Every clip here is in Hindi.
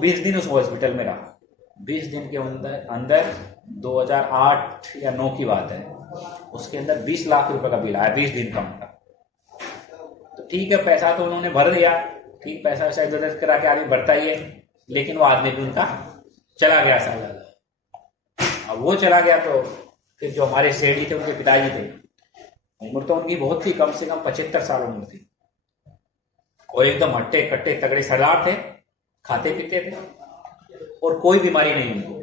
20 दिन उस हॉस्पिटल में रहा। 20 दिन के अंदर अंदर 2008 या 9 की बात है, उसके अंदर 20 लाख रुपए का बिल आया 20 दिन का उनका। तो ठीक है, पैसा तो उन्होंने भर दिया, ठीक, पैसा वैसा इधर उधर करा के आदमी भरता ही है, लेकिन वो आदमी भी उनका चला गया साल। अब वो चला गया तो फिर जो हमारे सेठ जी थे, उनके पिताजी थे, उम्र तो उनकी बहुत थी, कम से कम 75 साल उम्र थी, और एकदम हट्टे कट्टे तगड़े सरदार थे, खाते पीते थे और कोई बीमारी नहीं उनको।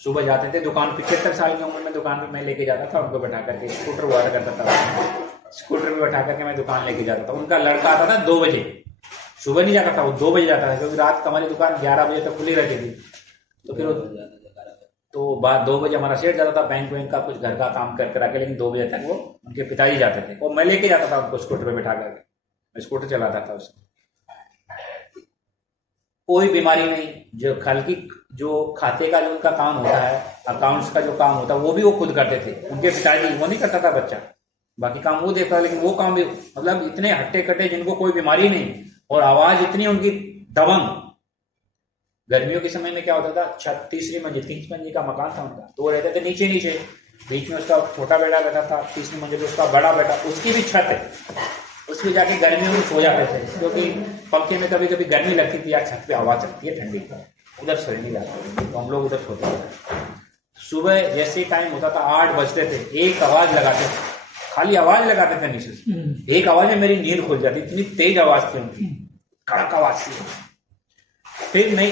सुबह जाते थे दुकान, 75 साल की उम्र में दुकान पे मैं लेके जाता था उनको बैठा करके, स्कूटर हुआ करता था, स्कूटर पे बैठा करके मैं दुकान लेके जाता था। उनका लड़का आता था 2 बजे, सुबह नहीं जाता था वो, 2 बजे जाता था, क्योंकि रात को हमारी दुकान 11 बजे तक खुली रहती थी। तो फिर तो बाद 2 बजे हमारा सेठ जाता था बैंक वैंक का कुछ घर का काम कर करा के, लेकिन 2 बजे तक वो उनके पिताजी जाते थे, और मैं लेके जाता था उनको स्कूटर पे बैठा करके, मैं स्कूटर चलाता था उसको। कोई बीमारी नहीं, जो जो खाते का जो उनका काम होता है, अकाउंट्स का जो काम होता है, वो भी वो खुद करते थे, उनके पिताजी, वो नहीं करता था बच्चा, बाकी काम वो देखता, लेकिन वो काम भी, मतलब इतने हट्टे कट्टे जिनको कोई बीमारी नहीं, और आवाज इतनी उनकी दबंग। गर्मियों के समय में क्या होता था, छत 3री मंजिल 3 मंजिल का मकान था उनका, तो वो रहते थे नीचे नीचे, बीच में उसका छोटा बेटा बैठा था, 3री मंजिल उसका बड़ा बेटा, उसकी भी छत है, उसमें जाके गर्मियों में सो जाते थे, क्योंकि पंखे में कभी कभी गर्मी लगती थी, यार छत पे हवा चलती है ठंडी, उधर सोने नहीं जाते, तो हम लोग उधर सोते थे। सुबह जैसे टाइम होता था 8 बजते थे, एक आवाज लगाते थे, खाली आवाज लगाते थे नीचे से, एक आवाज में मेरी नींद खुल जाती, इतनी तेज आवाज थी उनकी, कड़क आवाज थी। फिर मैं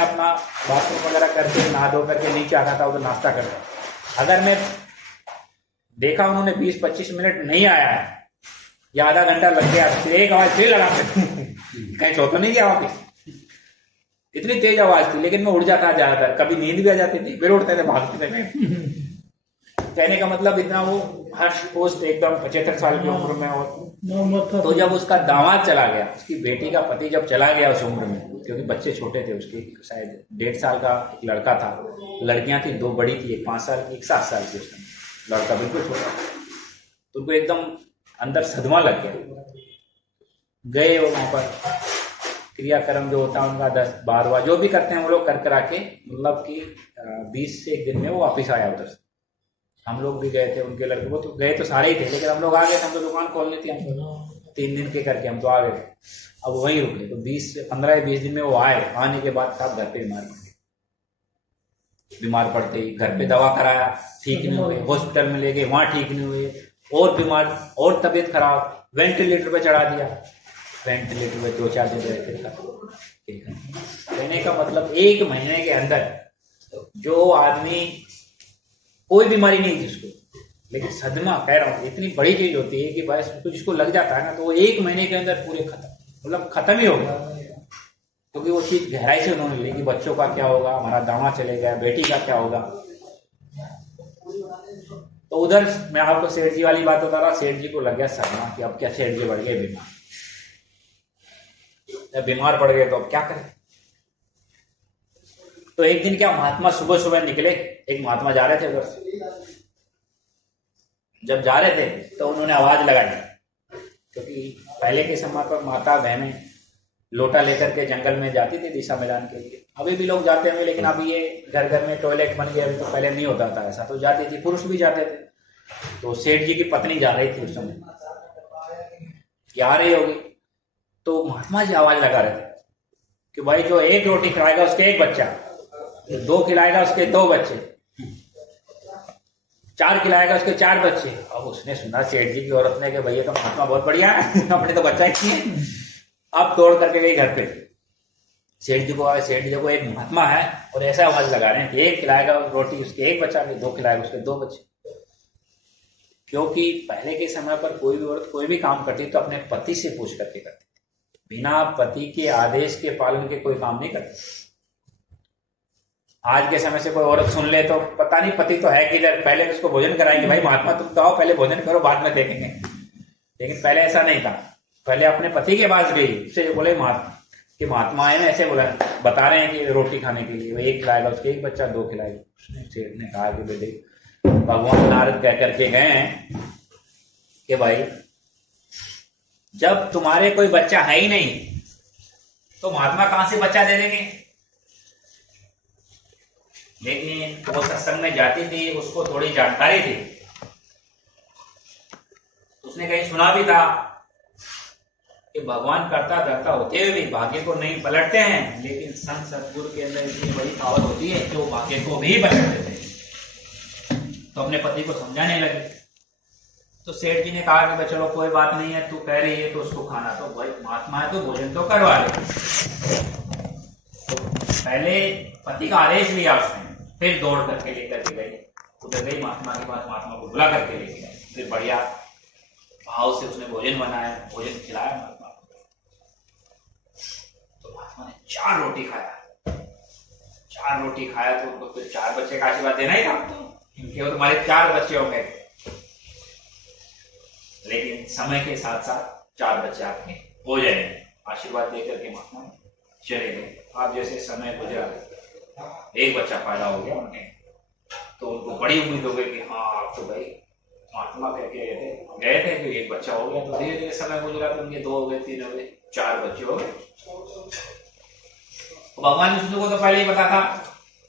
अपना बाथरूम वगैरह करके नहा धो करके नीचे आता था, उधर नाश्ता करता। अगर मैं देखा उन्होंने 20-25 मिनट नहीं आया है या आधा घंटा लग गया, फिर एक आवाज फिर लगाते कहीं सो तो नहीं गया वापिस, इतनी तेज आवाज थी। लेकिन मैं उठ जाता ज्यादातर, कभी नींद भी आ जाती थी, फिर उठते थे, भागते थे। कहने का मतलब इतना वो हर्ष पोस्ट एकदम 75 साल की उम्र में हो। तो जब उसका दामाद चला गया, उसकी बेटी का पति जब चला गया उस उम्र में, क्योंकि बच्चे छोटे थे उसके, शायद 1.5 साल का एक लड़का था, लड़कियां थी 2 बड़ी थी, एक 5 साल की, एक 7 साल की, उसका लड़का बिल्कुल छोटा। तो उनको एकदम अंदर सदमा लग गया। गए वहां पर क्रियाक्रम जो होता है उनका 10-12 जो भी करते हैं वो लोग कर करा के, मतलब कि 20 से 1 दिन में वो वापिस आया उधर से। हम लोग भी गए थे उनके लड़के, वो तो गए तो सारे ही थे, लेकिन हम लोग आ गए थे, हम तो दुकान खोलनी थी, हम 3 दिन के करके हम तो आ गए। अब वहीं रुके, तो 15 या 20 दिन में वो आए। आने के बाद साहब घर पे बीमार पड़ गए। बीमार पड़ते ही घर पे दवा कराया, ठीक नहीं हुए, हॉस्पिटल में ले गए, वहां ठीक नहीं हुए, और बीमार, और तबीयत खराब, वेंटिलेटर पे चढ़ा दिया, वेंटिलेटर पे 2-4 दिन रहे थे। कहने का मतलब 1 महीने के अंदर जो आदमी, कोई बीमारी नहीं जिसको, लेकिन सदमा, कह रहा हूं इतनी बड़ी चीज होती है कि बस तो जिसको लग जाता है ना, तो वो 1 महीने के अंदर पूरे खत्म, मतलब खत्म ही हो गया। क्योंकि वो चीज गहराई से उन्होंने ली कि बच्चों का क्या होगा, हमारा दामाद चले गया, बेटी का क्या होगा। तो उधर मैं आपको सेठ जी वाली बात बता रहा, सेठ जी को लग गया सदमा कि अब क्या, सेठ जी बढ़ गए बीमार। जब बीमार पड़ गए तो अब क्या करें। तो एक दिन क्या, महात्मा सुबह सुबह निकले, एक महात्मा जा रहे थे उधर से। जब जा रहे थे तो उन्होंने आवाज लगाई, क्योंकि पहले के समय पर माता बहनें लोटा लेकर के जंगल में जाती थी दिशा मिलान के लिए। अभी भी लोग जाते हैं, लेकिन अभी ये घर घर में टॉयलेट बन गए, अभी तो पहले नहीं होता था ऐसा, तो जाती थी, पुरुष भी जाते थे। तो सेठ जी की पत्नी जा रही थी उस समय, क्या आ रही होगी, तो महात्मा जी आवाज लगा रहे थे कि भाई जो 1 रोटी खिलाएगा उसके 1 बच्चा, 2 खिलाएगा उसके 2 बच्चे, 4 खिलाएगा उसके 4 बच्चे। अब उसने सुना सेठ जी की औरत ने कि भैया तो महात्मा बहुत बढ़िया है, अपने तो बच्चा ही है। अब दौड़ करके गई घर पे, सेठ जी को एक महात्मा है और ऐसा आवाज लगा रहे हैं कि 1 खिलाएगा रोटी उसके 1 बच्चा, 2 खिलाएगा उसके 2 बच्चे। क्योंकि पहले के समय पर कोई भी औरत कोई भी काम करती तो अपने पति से पूछ करके करती, बिना पति के आदेश के पालन के कोई काम नहीं करती। आज के समय से कोई औरत सुन ले तो पता नहीं पति तो है किधर, पहले उसको भोजन कराएंगे, भाई महात्मा तुम तो आओ, पहले भोजन करो, बाद में देखेंगे। लेकिन पहले ऐसा नहीं था, पहले अपने पति के पास गई, उससे बोले महात्मा आए ना, ऐसे बोला, बता रहे हैं कि रोटी खाने के लिए 1 खिलाएगा उसके 1 बच्चा, 2 खिलाएगा। उसने सेठ ने कहा कि बेटे भगवान नारद कह करके गए हैं कि भाई जब तुम्हारे कोई बच्चा है ही नहीं तो महात्मा कहां से बच्चा दे देंगे, लेकिन वो सत्संग में जाती थी, उसको थोड़ी जानकारी थी, उसने कहीं सुना भी था कि भगवान करता धरता होते हुए भी भाग्य को नहीं पलटते हैं, लेकिन संत सतगुरु के अंदर इतनी बड़ी पावर होती है जो भाग्य को भी पलट देते हैं। तो अपने पति को समझाने लगे। तो सेठ जी ने कहा कि भाई चलो कोई बात नहीं है, तू कह रही है तो उसको खाना, तो भाई महात्मा है तो भोजन तो करवा ले। तो पहले पति का आदेश लिया उसने, फिर दौड़ करके लेकर के गई, उधर गई महात्मा के पास, महात्मा को बुला करके लेके गए, फिर बढ़िया भाव से उसने भोजन बनाया, भोजन खिलाया महात्मा को। तो महात्मा ने 4 रोटी खाया, 4 रोटी खाया तो उनको फिर 4 बच्चे का आशीर्वाद देना ही था, क्योंकि वो तुम्हारे 4 बच्चे होंगे। लेकिन समय के साथ साथ 4 बच्चे आपके हो जाएंगे, आशीर्वाद देकर के महात्मा चले गए। आप जैसे समय गुजरा, 1 बच्चा पैदा हो गया उनके, तो उनको बड़ी उम्मीद हो गई कि हाँ आप तो भाई महात्मा कह के गए थे कि 1 बच्चा हो गया। तो धीरे धीरे समय गुजरा तो उनके 2 हो गए, 3 हो गए, 4 बच्चे हो गए। तो भगवान विष्णु को तो पहले ही पता था।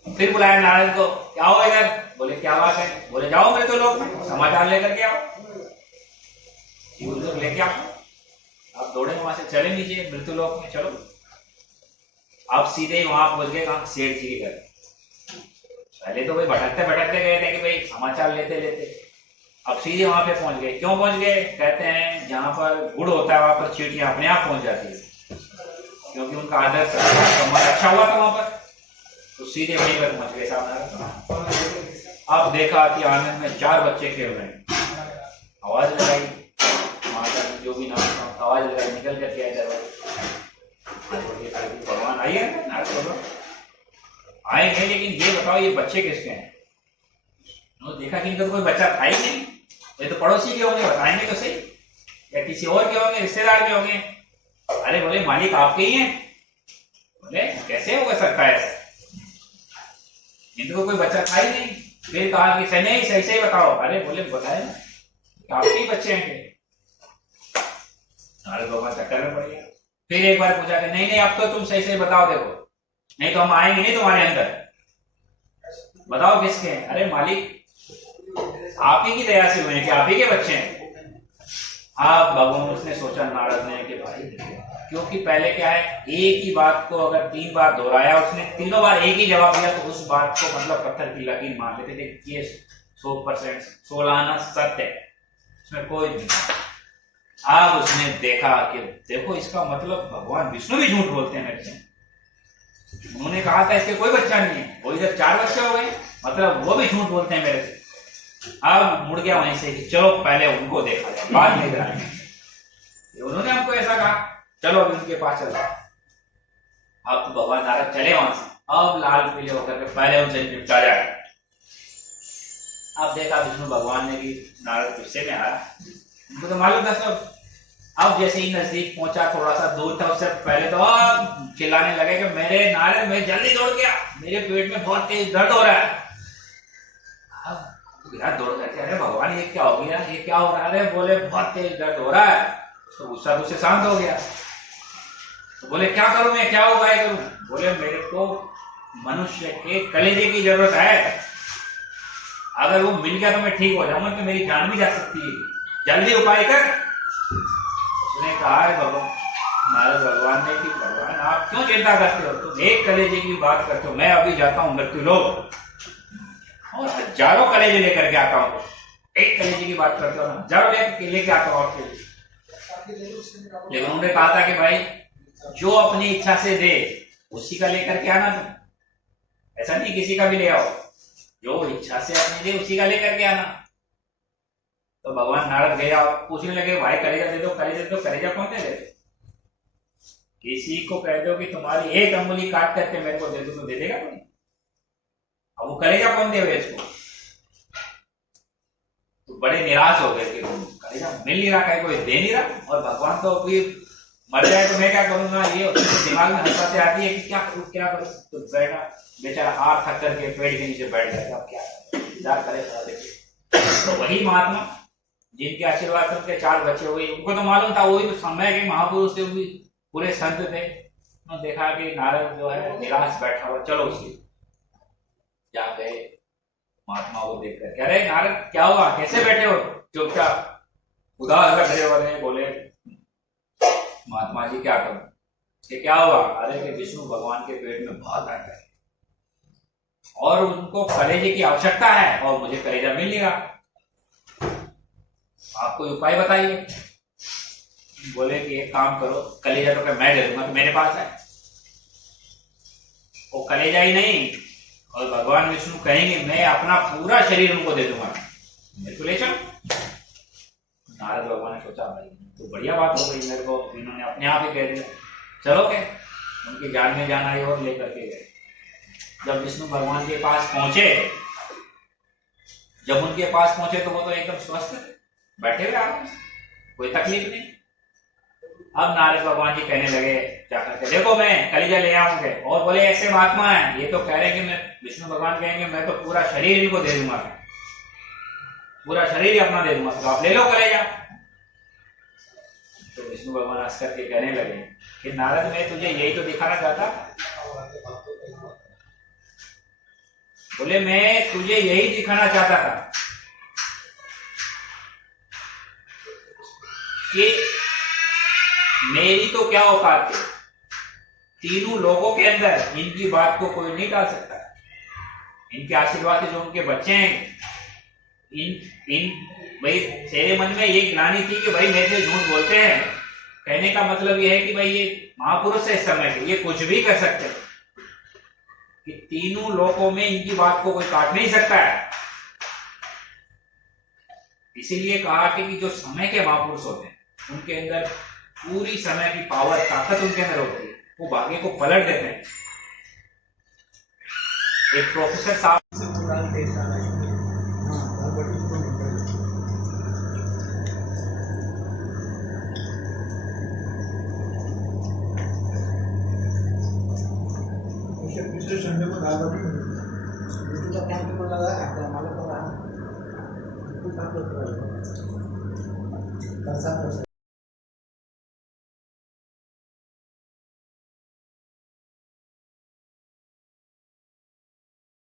फिर बुलाया नारद को, क्या हो इधर? बोले क्या बात है? बोले जाओ मेरे तो लोग समाचार लेकर के आओ, लेके आओ। आप दौड़े वहां से चले नीचे मृत्यु लोक में, चलो। आप सीधे वहां पहुंच गए कहां? सेठ जी के घर। पहले तो भाई भटकते भटकते गए थे कि भाई समाचार लेते लेते, अब सीधे वहां पे पहुंच गए। क्यों पहुंच गए? कहते हैं जहां पर गुड़ होता है वहां पर चींटियां अपने आप पहुंच जाती है, क्योंकि उनका आदर सम्मान अच्छा हुआ था वहां पर। तो सीधे वहीं पर पहुंच गए सामने। अब देखा कि आनंद में 4 बच्चे खेल रहे हैं। आवाज लगाई, माता जो भी नाम था, आवाज लगाई, निकल करके आए दरवाजे। भगवान आइए, आएंगे, लेकिन ये बताओ ये बच्चे किसके हैं? देखा कि इनका तो कोई बच्चा था ही नहीं, ये तो पड़ोसी के होंगे, बताएंगे तो सही, या किसी और के होंगे, रिश्तेदार के होंगे। अरे बोले मालिक आपके ही हैं। बोले कैसे हो सकता है ऐसा, इनको कोई बच्चा था ही नहीं। फिर कहा कि नहीं सही सही बताओ। अरे बोले बताए ना आपके ही बच्चे हैं। नारद भगवान चक्कर में पड़ गया। फिर एक बार पूछा कि नहीं नहीं अब तो तुम सही सही बताओ, देखो नहीं तो हम आएंगे नहीं तुम्हारे अंदर, बताओ किसके हैं? अरे मालिक आप ही की दया से हुए हैं कि आप ही के बच्चे हैं। आप भगवान उसने सोचा नारद ने कि भाई, क्योंकि पहले क्या है, एक ही बात को अगर 3 बार दोहराया, उसने तीनों बार एक ही जवाब दिया, तो उस बात को मतलब पत्थर की लकीर मान लेते थे कि ये 100% 16 आना सत्य है, इसमें कोई नहीं। अब उसने देखा कि देखो इसका मतलब भगवान विष्णु भी झूठ बोलते हैं मेरे से। उन्होंने कहा था इसके कोई बच्चा नहीं है, वो इधर 4 बच्चे हो गए, मतलब वो भी झूठ बोलते हैं मेरे से। अब मुड़ गया वहीं से कि चलो पहले उनको देखा जाए, बाद में इधर आएंगे। उन्होंने हमको ऐसा कहा, चलो अभी उनके पास चलो। अब तो भगवान नारद चले वहां से, अब लाल पीले होकर के पहले उनसे निपटा जाए। अब देखा विष्णु भगवान ने कि नारद गुस्से में आया, उनको तो मालूम था सब। अब जैसे ही नजदीक पहुंचा, थोड़ा सा दूर था उससे पहले, तो चिल्लाने लगे कि मेरे नारद मैं जल्दी दौड़ गया, मेरे पेट में बहुत तेज दर्द हो रहा है। यार दौड़ करके, अरे भगवान ये क्या हो गया, ये क्या हो रहा है? बोले बहुत तेज दर्द हो रहा है। तो गुस्सा उससे शांत हो गया। तो बोले क्या करूं मैं, क्या उपाय करूं? बोले मेरे को मनुष्य के कलेजे की जरूरत है, अगर वो मिल गया तो मैं ठीक हो जाऊंगा, तो मेरी जान भी जा सकती है, जल्दी उपाय कर। उसने कहा है भगवान नारद भगवान ने कि भगवान आप क्यों चिंता करते हो, तुम एक कलेजे की बात करते हो, मैं अभी जाता हूँ मृत्यु लोक और हजारों कलेजे लेकर के आता हूँ। एक कलेजे की बात करते हो ना, हजारों लेके आता हूँ आपके लिए। लेकिन उन्होंने कहा था कि भाई जो अपनी इच्छा से दे उसी का लेकर के आना, तुम ऐसा नहीं किसी का भी ले आओ, जो इच्छा से अपनी दे उसी का लेकर के आना। तो भगवान नारद गया, पूछने लगे भाई कलेजा दे दो, कलेजा दे दो, कलेजा कौन दे दे? किसी को कह दो कि तुम्हारी एक अंगुली काट करके मेरे को दे दो, तो दे देगा कोई? अब वो कलेजा कौन देवे इसको? तो बड़े निराश हो गए कि कलेजा मिल नहीं रहा, कहीं कोई दे नहीं रहा, और भगवान तो अभी मर जाए तो मैं क्या करूंगा, ये दिमाग में हंसाते आती है कि क्या करूं क्या करूं। तो बैठा बेचारा हाथ थक करके पेड़ के नीचे बैठ जाता, अब क्या करे। तो वही महात्मा जिनके आशीर्वाद से उनके 4 बच्चे हुए, उनको तो मालूम था, वही समय के महापुरुष थे, भी पूरे संत थे। उन्होंने देखा कि नारद जो है निराश बैठा हुआ, चलो उसकी जा गए महात्मा को देखकर, कह रहे नारद क्या हुआ, कैसे बैठे हो चुपचाप, उदास कर रहे हो रहे। बोले महात्मा जी क्या करूं, कि क्या हुआ, अरे कि विष्णु भगवान के पेट में बहुत दर्द है और उनको कलेजे की आवश्यकता है और मुझे कलेजा मिल नहीं रहा, आप कोई उपाय बताइए। बोले कि एक काम करो, कलेजा तो मैं दे दूंगा, तो मेरे पास है, वो कलेजा ही नहीं और भगवान विष्णु कहेंगे मैं अपना पूरा शरीर उनको दे दूंगा, मेरे को ले चलो। नारद भगवान ने सोचा भाई तो बढ़िया बात हो गई, मेरे को इन्होंने अपने आप ही कह दिया चलो के, उनकी जान में जान आई और लेकर के गए। जब विष्णु भगवान के पास पहुंचे, जब उनके पास पहुंचे तो वो तो एकदम स्वस्थ थे, बैठे हुए आराम से, कोई तकलीफ नहीं। अब नारद भगवान जी कहने लगे जाकर के देखो मैं कलेजा ले आऊंगे, और बोले ऐसे महात्मा है ये तो कह रहे हैं कि मैं, विष्णु भगवान कहेंगे मैं तो पूरा शरीर इनको दे दूंगा, पूरा शरीर ही अपना दे दूंगा, तो आप ले लो कलेजा। तो विष्णु भगवान हंस करके कहने लगे कि नारद मैं तुझे यही तो दिखाना चाहता, बोले मैं तुझे यही दिखाना चाहता था कि मेरी तो क्या औकात है, तीनों लोगों के अंदर इनकी बात को कोई नहीं टाल सकता, इनके आशीर्वाद से जो उनके बच्चे हैं, इन भाई तेरे मन में ये ग्लानि थी कि भाई मेरे से झूठ बोलते हैं, कहने का मतलब ये है कि भाई ये महापुरुष है इस समय के, ये कुछ भी कर सकते हैं, कि तीनों लोगों में इनकी बात को कोई काट नहीं सकता है। इसीलिए कहा कि जो समय के महापुरुष होते हैं उनके अंदर पूरी समय की पावर, ताकत उनके अंदर होती है, वो भाग्य को पलट देते हैं। एक प्रोफेसर साहब पिछले संडे को दाल बाटी का कैंप में लगा है, हमारे पर